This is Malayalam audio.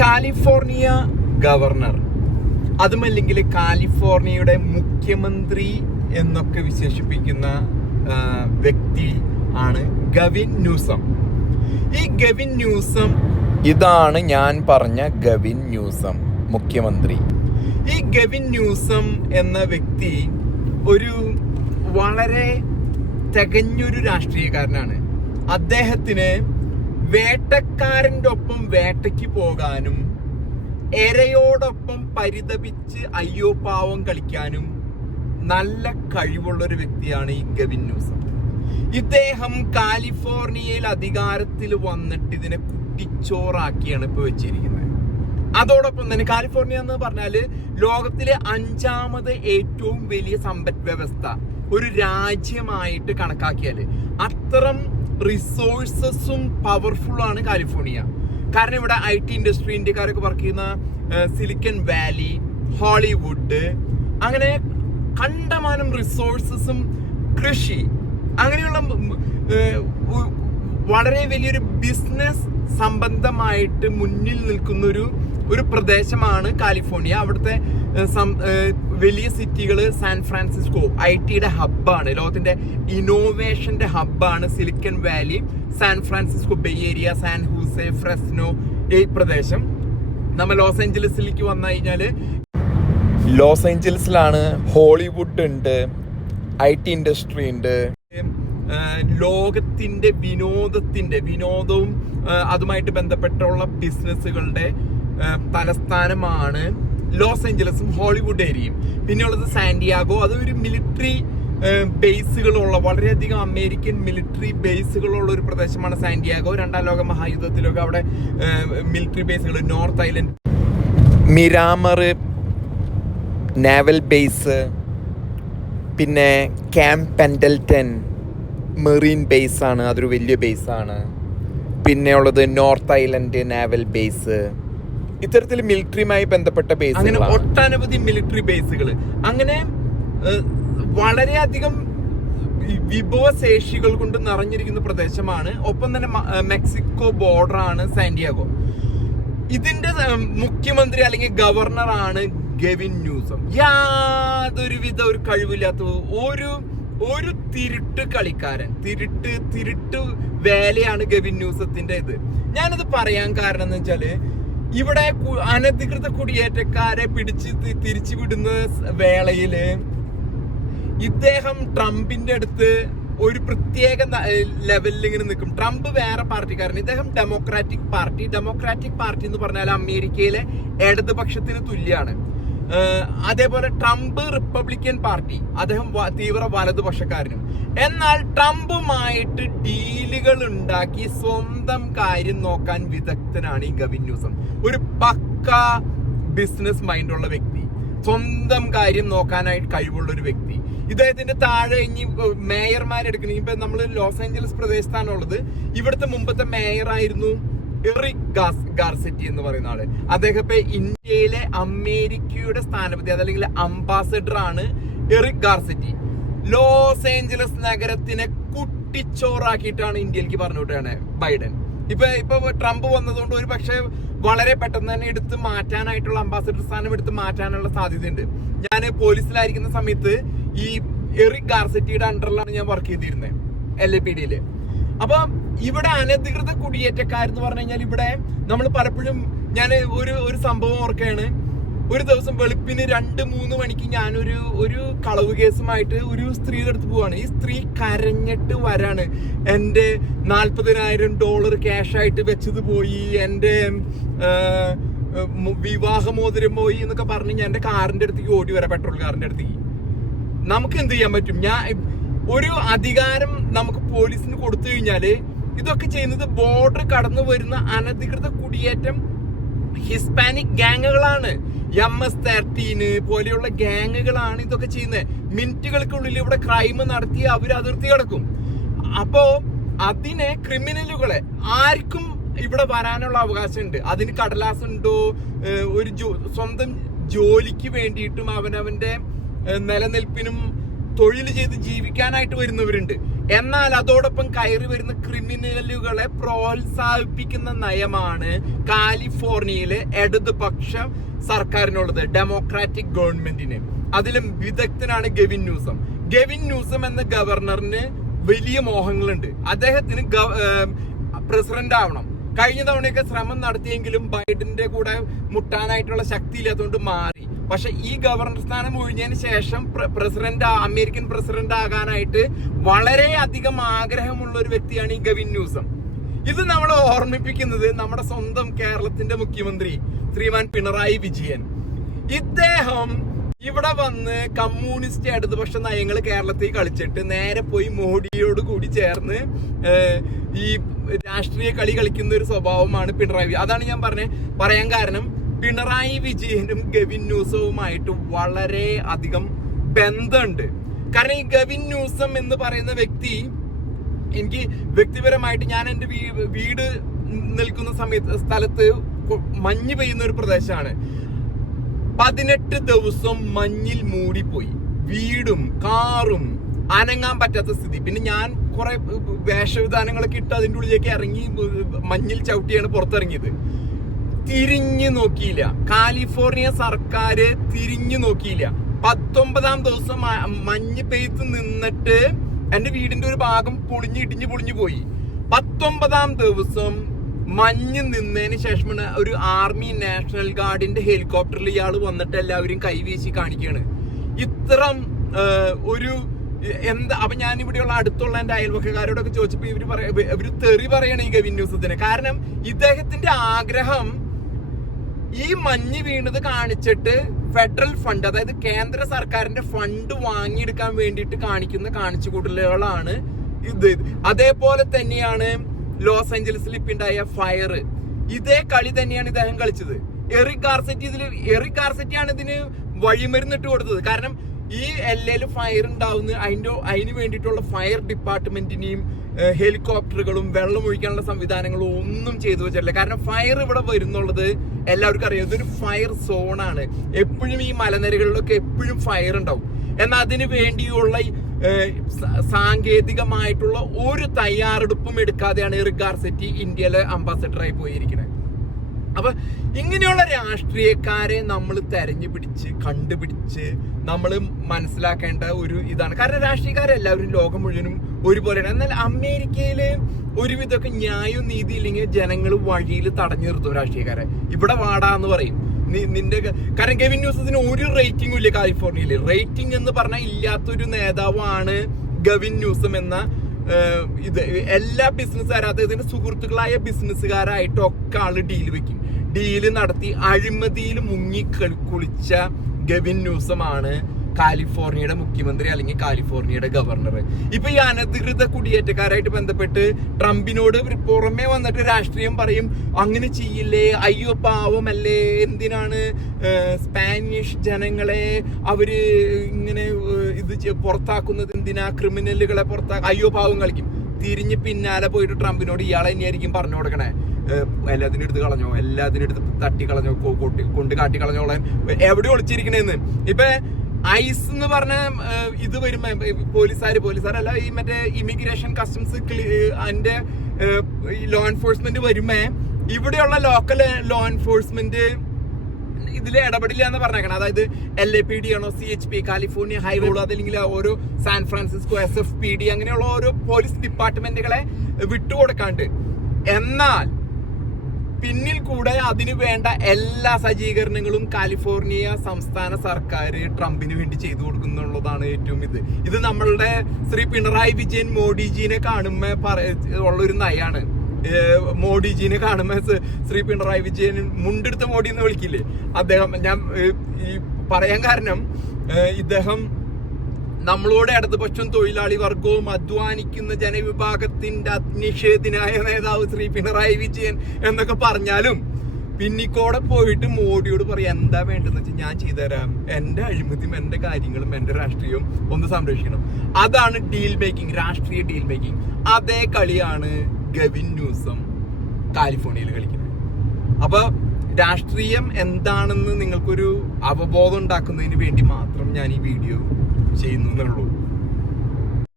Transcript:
California governor. അതുമല്ലെങ്കിൽ കാലിഫോർണിയയുടെ മുഖ്യമന്ത്രി എന്നൊക്കെ വിശേഷിപ്പിക്കുന്ന വ്യക്തി ആണ് ഗവിൻ ന്യൂസം. ഈ ഗവിൻ ന്യൂസം ഇതാണ് ഞാൻ പറഞ്ഞ ഗവിൻ ന്യൂസം മുഖ്യമന്ത്രി. ഈ ഗവിൻ ന്യൂസം എന്ന വ്യക്തി ഒരു വളരെ തികഞ്ഞൊരു രാഷ്ട്രീയക്കാരനാണ്. അദ്ദേഹത്തിന് വേട്ടക്കാരന്റെ ഒപ്പം വേട്ടയ്ക്ക് പോകാനും എരയോടൊപ്പം പരിതപിച്ച് അയ്യോ പാവം കളിക്കാനും നല്ല കഴിവുള്ള ഒരു വ്യക്തിയാണ് ഈ ഗവിൻ ന്യൂസ് ഇദ്ദേഹം കാലിഫോർണിയയിൽ അധികാരത്തിൽ വന്നിട്ട് ഇതിനെ കുട്ടിച്ചോറാക്കിയാണ് ഇപ്പൊ വെച്ചിരിക്കുന്നത്. അതോടൊപ്പം തന്നെ കാലിഫോർണിയ എന്ന് പറഞ്ഞാൽ ലോകത്തിലെ അഞ്ചാമത് ഏറ്റവും വലിയ സമ്പദ് വ്യവസ്ഥ ഒരു രാജ്യമായിട്ട് കണക്കാക്കിയാൽ. അത്തരം റിസോഴ്സസും പവർഫുൾ ആണ് കാലിഫോർണിയ. കാരണം ഇവിടെ ഐ ടി ഇൻഡസ്ട്രി ഇന്ത്യക്കാരൊക്കെ വർക്ക് ചെയ്യുന്ന സിലിക്കൺ വാലി ഹോളിവുഡ് അങ്ങനെ കണ്ടമാനം റിസോഴ്സസും കൃഷി അങ്ങനെയുള്ള വളരെ വലിയൊരു ബിസിനസ് സംബന്ധമായിട്ട് മുന്നിൽ നിൽക്കുന്ന ഒരു പ്രദേശമാണ് കാലിഫോർണിയ. അവിടുത്തെ വലിയ സിറ്റികൾ സാൻ ഫ്രാൻസിസ്കോ ഐ ടിയുടെ ഹബ്ബാണ്. ലോകത്തിന്റെ ഇന്നോവേഷന്റെ ഹബ്ബാണ് Silicon Valley San Francisco Bay Area San Jose Fresno ഈ പ്രദേശം. നമ്മൾ ലോസ് ഏഞ്ചലസിലേക്ക് വന്നു കഴിഞ്ഞാൽ ലോസ് ഏഞ്ചൽസിലാണ് ഹോളിവുഡ് ഉണ്ട് ഐ ടി ഇൻഡസ്ട്രി ഉണ്ട്. ലോകത്തിന്റെ വിനോദത്തിന്റെ വിനോദവും അതുമായിട്ട് ബന്ധപ്പെട്ടുള്ള ബിസിനസ്സുകളുടെ തലസ്ഥാനമാണ് ലോസ് ഏഞ്ചലസും ഹോളിവുഡ് ഏരിയയും. പിന്നെയുള്ളത് സാന്റിയാഗോ. അത് ഒരു മിലിറ്ററി ബേസുകളുള്ള വളരെയധികം അമേരിക്കൻ മിലിറ്ററി ബേസുകളുള്ള ഒരു പ്രദേശമാണ് സാന്റിയാഗോ. രണ്ടാം ലോക മഹായുദ്ധത്തിലൊക്കെ അവിടെ military ബേസുകൾ North Island. Miramar Naval Base പിന്നെ ക്യാമ്പ് പെൻഡൽറ്റൻ മെറീൻ ബേസാണ്. അതൊരു വലിയ ബേസാണ്. പിന്നെ ഉള്ളത് നോർത്ത് ഐലൻഡ് നാവൽ ബേസ്. ഇത്തരത്തിൽ മിലിറ്ററിയുമായി ബന്ധപ്പെട്ട ബേസ് അങ്ങനെ ഒട്ടനവധി മിലിറ്ററി ബേസുകൾ അങ്ങനെ വളരെയധികം വിഭവശേഷികൾ കൊണ്ട് നിറഞ്ഞിരിക്കുന്ന പ്രദേശമാണ്. ഒപ്പം തന്നെ മെക്സിക്കോ ബോർഡർ ആണ് സാന്റിയാഗോ. ഇതിന്റെ മുഖ്യമന്ത്രി അല്ലെങ്കിൽ ഗവർണർ ആണ് ഗവിൻ ന്യൂസം. യാതൊരുവിധ ഒരു കഴിവില്ലാത്ത ഒരു ഒരു തിരുട്ട് കളിക്കാരൻ. തിരുട്ട് തിരുട്ട് വേലയാണ് ഗവിൻ ന്യൂസത്തിന്റെ ഇത്. ഞാനത് പറയാൻ കാരണം എന്ന് വെച്ചാൽ ഇവിടെ അനധികൃത കുടിയേറ്റക്കാരെ പിടിച്ച് തിരിച്ചു വിടുന്ന വേളയിൽ ഇദ്ദേഹം ട്രംപിന്റെ അടുത്ത് ഒരു പ്രത്യേക ലെവലിൽ ഇങ്ങനെ നിൽക്കും ട്രംപ് വേറെ പാർട്ടിക്കാരൻ ഇദ്ദേഹം ഡെമോക്രാറ്റിക് പാർട്ടി ഡെമോക്രാറ്റിക് പാർട്ടി എന്ന് പറഞ്ഞാൽ അമേരിക്കയിലെ ഇടതുപക്ഷത്തിന് തുല്യാണ്. അതേപോലെ ട്രംപ് റിപ്പബ്ലിക്കൻ പാർട്ടി അദ്ദേഹം തീവ്ര വലതുപക്ഷക്കാരനും. എന്നാൽ ട്രംപുമായിട്ട് ഡീലുകൾ ഉണ്ടാക്കി സ്വന്തം കാര്യം നോക്കാൻ വിദഗ്ധനാണ് ഈ ഗവിൻ ന്യൂസം. ഒരു പക്ക ബിസിനസ് മൈൻഡുള്ള വ്യക്തി. സ്വന്തം കാര്യം നോക്കാനായിട്ട് കഴിവുള്ള ഒരു വ്യക്തി. ഇദ്ദേഹത്തിന്റെ താഴെ ഇനി മേയർമാരെടുക്കണം. ഇപ്പൊ നമ്മൾ ലോസ് ഏഞ്ചലസ് പ്രദേശത്താണുള്ളത്. ഇവിടുത്തെ മുമ്പത്തെ മേയർ ആയിരുന്നു എറിക് ഗാസ് ഗാർസെറ്റി എന്ന് പറയുന്ന ആൾ. അദ്ദേഹം ഇപ്പൊ ഇന്ത്യയിലെ അമേരിക്കയുടെ സ്ഥാനപതി അതല്ലെങ്കിൽ അംബാസഡർ ആണ് എറിക് ഗാർസെറ്റി. ലോസ് ഏഞ്ചലസ് നഗരത്തിനെ കുട്ടിച്ചോറാക്കിയിട്ടാണ് ഇന്ത്യയിലേക്ക് പറഞ്ഞു വിട്ടാണ് ബൈഡൻ. ഇപ്പൊ ഇപ്പൊ ട്രംപ് വന്നതുകൊണ്ട് ഒരു പക്ഷേ വളരെ പെട്ടെന്ന് തന്നെ എടുത്ത് മാറ്റാനായിട്ടുള്ള അംബാസഡർ സ്ഥാനം എടുത്ത് മാറ്റാനുള്ള സാധ്യതയുണ്ട്. ഞാൻ പോലീസിലായിരിക്കുന്ന സമയത്ത് ഈ എറി ഗാർസെറ്റിയുടെ അണ്ടറിലാണ് ഞാൻ വർക്ക് ചെയ്തിരുന്നത് എൽ എ പി ഡിയിൽ അപ്പൊ ഇവിടെ അനധികൃത കുടിയേറ്റക്കാരെന്ന് പറഞ്ഞു കഴിഞ്ഞാൽ ഇവിടെ നമ്മൾ പലപ്പോഴും ഞാൻ ഒരു ഒരു സംഭവം ഓർക്കുകയാണ്. ഒരു ദിവസം വെളുപ്പിന് രണ്ട് മൂന്ന് മണിക്ക് ഞാനൊരു ഒരു കളവ് കേസുമായിട്ട് ഒരു സ്ത്രീയുടെ അടുത്ത് പോവാണ്. ഈ സ്ത്രീ കരഞ്ഞിട്ട് വരാണ്. എന്റെ നാൽപ്പതിനായിരം ഡോളർ ക്യാഷായിട്ട് വെച്ചത് പോയി. എന്റെ വിവാഹമോതിരം പോയി എന്നൊക്കെ പറഞ്ഞ് ഞാൻ എന്റെ കാറിന്റെ അടുത്തേക്ക് ഓടി വരാം പെട്രോൾ കാറിന്റെ അടുത്തേക്ക്. നമുക്ക് എന്ത് ചെയ്യാൻ പറ്റും? ഞാൻ ഒരു അധികാരം നമുക്ക് പോലീസിന് കൊടുത്തു കഴിഞ്ഞാൽ ഇതൊക്കെ ചെയ്യുന്നത് ബോർഡർ കടന്നു വരുന്ന അനധികൃത കുടിയേറ്റം ഹിസ്പാനിക് ഗാങ്ങുകളാണ്. എം എസ് തേർട്ടീന് പോലെയുള്ള ഗാങ്ങുകളാണ് ഇതൊക്കെ ചെയ്യുന്നത്. മിനിറ്റുകൾക്കുള്ളിൽ ഇവിടെ ക്രൈം നടത്തി അവർ അതിർത്തി കിടക്കും. അപ്പോ അതിനെ ക്രിമിനലുകളെ ആർക്കും ഇവിടെ വരാനുള്ള അവകാശമുണ്ട്. അതിന് കടലാസ് ഉണ്ടോ ഒരു സ്വന്തം ജോലിക്ക് വേണ്ടിയിട്ടും അവനവന്റെ നിലനിൽപ്പിനും തൊഴിൽ ചെയ്ത് ജീവിക്കാനായിട്ട് വരുന്നവരുണ്ട്. എന്നാൽ അതോടൊപ്പം കയറി വരുന്ന ക്രിമിനലുകളെ പ്രോത്സാഹിപ്പിക്കുന്ന നയമാണ് കാലിഫോർണിയയിലെ ഇടതുപക്ഷ സർക്കാരിനുള്ളത് ഡെമോക്രാറ്റിക് ഗവൺമെന്റിന്. അതിലും വിദഗ്ധനാണ് ഗവിൻ ന്യൂസം. ഗവിൻ ന്യൂസം എന്ന ഗവർണറിന് വലിയ മോഹങ്ങളുണ്ട്. അദ്ദേഹത്തിന് പ്രസിഡന്റ് ആവണം. കഴിഞ്ഞ തവണയൊക്കെ ശ്രമം നടത്തിയെങ്കിലും ബൈഡന്റെ കൂടെ മുട്ടാനായിട്ടുള്ള ശക്തി ഇല്ലാത്തതുകൊണ്ട് മാറി പക്ഷെ ഈ ഗവർണർ സ്ഥാനം ഒഴിഞ്ഞതിന് ശേഷം പ്രസിഡന്റ് അമേരിക്കൻ പ്രസിഡന്റ് ആകാനായിട്ട് വളരെ അധികം ആഗ്രഹമുള്ള ഒരു വ്യക്തിയാണ് ഈ ഗവിൻ ന്യൂസം. ഇത് നമ്മളെ ഓർമ്മിപ്പിക്കുന്നത് നമ്മുടെ സ്വന്തം കേരളത്തിന്റെ മുഖ്യമന്ത്രി ശ്രീമാൻ പിണറായി വിജയൻ. ഇദ്ദേഹം ഇവിടെ വന്ന് കമ്മ്യൂണിസ്റ്റ് ഇടതുപക്ഷ നയങ്ങൾ കേരളത്തിൽ കളിച്ചിട്ട് നേരെ പോയി മോഡിയോട് കൂടി ചേർന്ന് ഈ രാഷ്ട്രീയ കളി കളിക്കുന്ന ഒരു സ്വഭാവമാണ് പിണറായി അതാണ് ഞാൻ പറഞ്ഞ പറയാൻ കാരണം പിണറായി വിജയനും ഗവിൻ ന്യൂസവുമായിട്ട് വളരെ അധികം ബന്ധമുണ്ട്. കാരണം ഈ ഗവിൻ ന്യൂസം എന്ന് പറയുന്ന വ്യക്തി എനിക്ക് വ്യക്തിപരമായിട്ട് ഞാൻ എന്റെ വീട് നിൽക്കുന്ന സമയത്ത് സ്ഥലത്ത് മഞ്ഞ് പെയ്യുന്ന ഒരു പ്രദേശമാണ്. പതിനെട്ട് ദിവസം മഞ്ഞിൽ മൂടിപ്പോയി. വീടും കാറും അനങ്ങാൻ പറ്റാത്ത സ്ഥിതി. പിന്നെ ഞാൻ കുറെ വേഷവിധാനങ്ങളൊക്കെ ഇട്ട് അതിന്റെ ഉള്ളിലേക്ക് ഇറങ്ങി മഞ്ഞിൽ ചവിട്ടിയാണ് പുറത്തിറങ്ങിയത്. തിരിഞ്ഞു നോക്കിയില്ല. കാലിഫോർണിയ സർക്കാർ തിരിഞ്ഞു നോക്കിയില്ല. പത്തൊമ്പതാം ദിവസം മഞ്ഞ് പെയ്ത്ത് നിന്നിട്ട് എന്റെ വീടിന്റെ ഒരു ഭാഗം പൊളിഞ്ഞ് ഇടിഞ്ഞു പൊളിഞ്ഞു പോയി. പത്തൊമ്പതാം ദിവസം മഞ്ഞ് നിന്നതിന് ശേഷമാണ് ഒരു ആർമി നാഷണൽ ഗാർഡിന്റെ ഹെലികോപ്റ്ററിൽ ഇയാൾ വന്നിട്ട് എല്ലാവരും കൈവീശി കാണിക്കുകയാണ്. ഏഹ്, ഒരു എന്താ അപ്പൊ ഞാൻ ഇവിടെയുള്ള അടുത്തുള്ള എന്റെ അയൽവക്കക്കാരോടൊക്കെ ചോദിച്ചപ്പോ ഇവർ പറയാ ഇവർ തെറി പറയണ ഈ ഗവിൻ ന്യൂസത്തിന് കാരണം ഇദ്ദേഹത്തിന്റെ ആഗ്രഹം ഈ മഞ്ഞ് വീണത് കാണിച്ചിട്ട് ഫെഡറൽ ഫണ്ട് അതായത് കേന്ദ്ര സർക്കാരിന്റെ ഫണ്ട് വാങ്ങിയെടുക്കാൻ വേണ്ടിയിട്ട് കാണിക്കുന്ന കാണിച്ചു കൂട്ടലുകളാണ് ഇത്. അതേപോലെ തന്നെയാണ് ലോസ് ഏഞ്ചൽസിൽ ഇപ്പൊ ഉണ്ടായ ഫയർ. ഇതേ കളി തന്നെയാണ് ഇദ്ദേഹം കളിച്ചത്. എറി കാർസെറ്റി ഇതിൽ എറിക് കാർസെറ്റിയാണ് ഇതിന് വഴിമരുന്നിട്ട് കൊടുത്തത്. കാരണം ഈ എൽ എയിൽ ഫയർ ഉണ്ടാവുന്ന അതിന്റെ അതിന് വേണ്ടിയിട്ടുള്ള ഫയർ ഡിപ്പാർട്ട്മെന്റിനെയും ഹെലികോപ്റ്ററുകളും വെള്ളം ഒഴിക്കാനുള്ള സംവിധാനങ്ങളും ഒന്നും ചെയ്തു വെച്ചിട്ടില്ല. കാരണം ഫയർ ഇവിടെ വരുന്നുള്ളത് എല്ലാവർക്കും അറിയാം. ഇതൊരു ഫയർ സോണാണ് എപ്പോഴും ഈ മലനിരകളിലൊക്കെ എപ്പോഴും ഫയർ ഉണ്ടാവും എന്നാൽ അതിന് വേണ്ടിയുള്ള സാങ്കേതികമായിട്ടുള്ള ഒരു തയ്യാറെടുപ്പും എടുക്കാതെയാണ് റിഗാർ സിറ്റി ഇന്ത്യയിലെ അംബാസഡറായി പോയിരിക്കുന്നത് അപ്പൊ ഇങ്ങനെയുള്ള രാഷ്ട്രീയക്കാരെ നമ്മൾ തെരഞ്ഞു പിടിച്ച് കണ്ടുപിടിച്ച് നമ്മൾ മനസ്സിലാക്കേണ്ട ഒരു ഇതാണ്. കാരണം രാഷ്ട്രീയക്കാരെല്ലാവരും ലോകം മുഴുവനും ഒരുപോലെയാണ്. എന്നാൽ അമേരിക്കയിൽ ഒരുവിധമൊക്കെ ന്യായവും നീതി ഇല്ലെങ്കിൽ ജനങ്ങൾ വഴിയിൽ തടഞ്ഞു നിർത്തും രാഷ്ട്രീയക്കാരെ. ഇവിടെ വാടാന്ന് പറയും. നിന്റെ കാരണം കെവിൻ ന്യൂസത്തിന് ഒരു റേറ്റിംഗും ഇല്ല കാലിഫോർണിയയിൽ റേറ്റിംഗ് എന്ന് പറഞ്ഞാൽ ഇല്ലാത്തൊരു നേതാവാണ് ഗവിൻ ന്യൂസം എന്ന ഇത് എല്ലാ ബിസിനസ്സുകാരും അതായത് സുഹൃത്തുക്കളായ ബിസിനസ്സുകാരായിട്ടൊക്കെ ആൾ ഡീൽ വെക്കും. ഡീൽ നടത്തി അഴിമതിയിൽ മുങ്ങി കുളിച്ച ഗവിൻ ന്യൂസമാണ് കാലിഫോർണിയയുടെ മുഖ്യമന്ത്രി അല്ലെങ്കിൽ കാലിഫോർണിയയുടെ ഗവർണർ ഇപ്പൊ ഈ അനധികൃത കുടിയേറ്റക്കാരായിട്ട് ബന്ധപ്പെട്ട് ട്രംപിനോട് പുറമെ വന്നിട്ട് രാഷ്ട്രീയം പറയും അങ്ങനെ ചെയ്യില്ലേ? അയ്യോ പാവമല്ലേ? എന്തിനാണ് സ്പാനിഷ് ജനങ്ങളെ അവർ ഇങ്ങനെ ഇത് പുറത്താക്കുന്നത്? എന്തിനാ ക്രിമിനലുകളെ പുറത്താ അയ്യോ പാവം കളിക്കും. തിരിഞ്ഞ് പിന്നാലെ പോയിട്ട് ട്രംപിനോട് ഇയാളെ തന്നെയായിരിക്കും പറഞ്ഞു കൊടുക്കണേ. എല്ലാത്തിനും എടുത്ത് കളഞ്ഞോ? എല്ലാത്തിനും എടുത്ത് തട്ടി കളഞ്ഞോ? കൊട്ടി കൊണ്ട് കാട്ടി കളഞ്ഞോളാൻ എവിടെ ഒളിച്ചിരിക്കണേന്ന്? ഇപ്പൊ ഐസ് എന്ന് പറഞ്ഞ ഇത് വരുമ്പോ പോലീസുകാർ പോലീസുകാരല്ല ഈ മറ്റേ ഇമിഗ്രേഷൻ കസ്റ്റംസ് അതിന്റെ ലോ എൻഫോഴ്സ്മെന്റ് വരുമ്പോ ഇവിടെയുള്ള ലോക്കൽ ലോ എൻഫോഴ്സ്മെന്റ് ഇതിൽ ഇടപെടില്ല എന്ന് പറഞ്ഞേക്കണം. അതായത് എൽ എ പി ഡി ആണോ C H P California Highway അതല്ലെങ്കിൽ ഓരോ San Francisco S F P D അങ്ങനെയുള്ള ഓരോ പോലീസ് ഡിപ്പാർട്ട്മെന്റുകളെ വിട്ടുകൊടുക്കാണ്ട്. എന്നാൽ പിന്നിൽ കൂടെ അതിനു വേണ്ട എല്ലാ സജ്ജീകരണങ്ങളും കാലിഫോർണിയ സംസ്ഥാന സർക്കാർ ട്രംപിന് വേണ്ടി ചെയ്തു കൊടുക്കുന്നുള്ളതാണ് ഏറ്റവും ഇത്. ഇത് നമ്മളുടെ ശ്രീ പിണറായി വിജയൻ മോഡിജിനെ കാണുമ്പോ പറ- ഉള്ളൊരു നയാണ്. മോഡിജീനെ കാണുമ്പോ ശ്രീ പിണറായി വിജയൻ മുണ്ടെടുത്ത മോഡി എന്ന് വിളിക്കില്ലേ? അദ്ദേഹം ഞാൻ ഈ പറയാൻ കാരണം ഇദ്ദേഹം നമ്മളോട് ഇടതുപക്ഷം തൊഴിലാളി വർഗവും അധ്വാനിക്കുന്ന ജനവിഭാഗത്തിന്റെ നിഷേധിനായ നേതാവ് ശ്രീ പിണറായി വിജയൻ എന്നൊക്കെ പറഞ്ഞാലും പിന്നിക്കോടെ പോയിട്ട് മോഡിയോട് പറയാം എന്താ വേണ്ടെന്ന് വെച്ചാൽ ഞാൻ ചെയ്തുതരാം. എന്റെ അഴിമതിയും എന്റെ കാര്യങ്ങളും എന്റെ രാഷ്ട്രീയവും ഒന്ന് സംരക്ഷിക്കണം. അതാണ് ഡീൽ മേക്കിംഗ് രാഷ്ട്രീയ ഡീൽ മേക്കിംഗ് അതേ കളിയാണ് ഗവിൻ ന്യൂസം കാലിഫോർണിയയിൽ കളിക്കുന്നത്. അപ്പോൾ രാഷ്ട്രീയം എന്താണെന്ന് നിങ്ങൾക്കൊരു അവബോധം ഉണ്ടാക്കുന്നതിന് വേണ്ടി മാത്രം ഞാൻ ഈ വീഡിയോ ചെയ്യുന്നു എന്നുള്ളൂ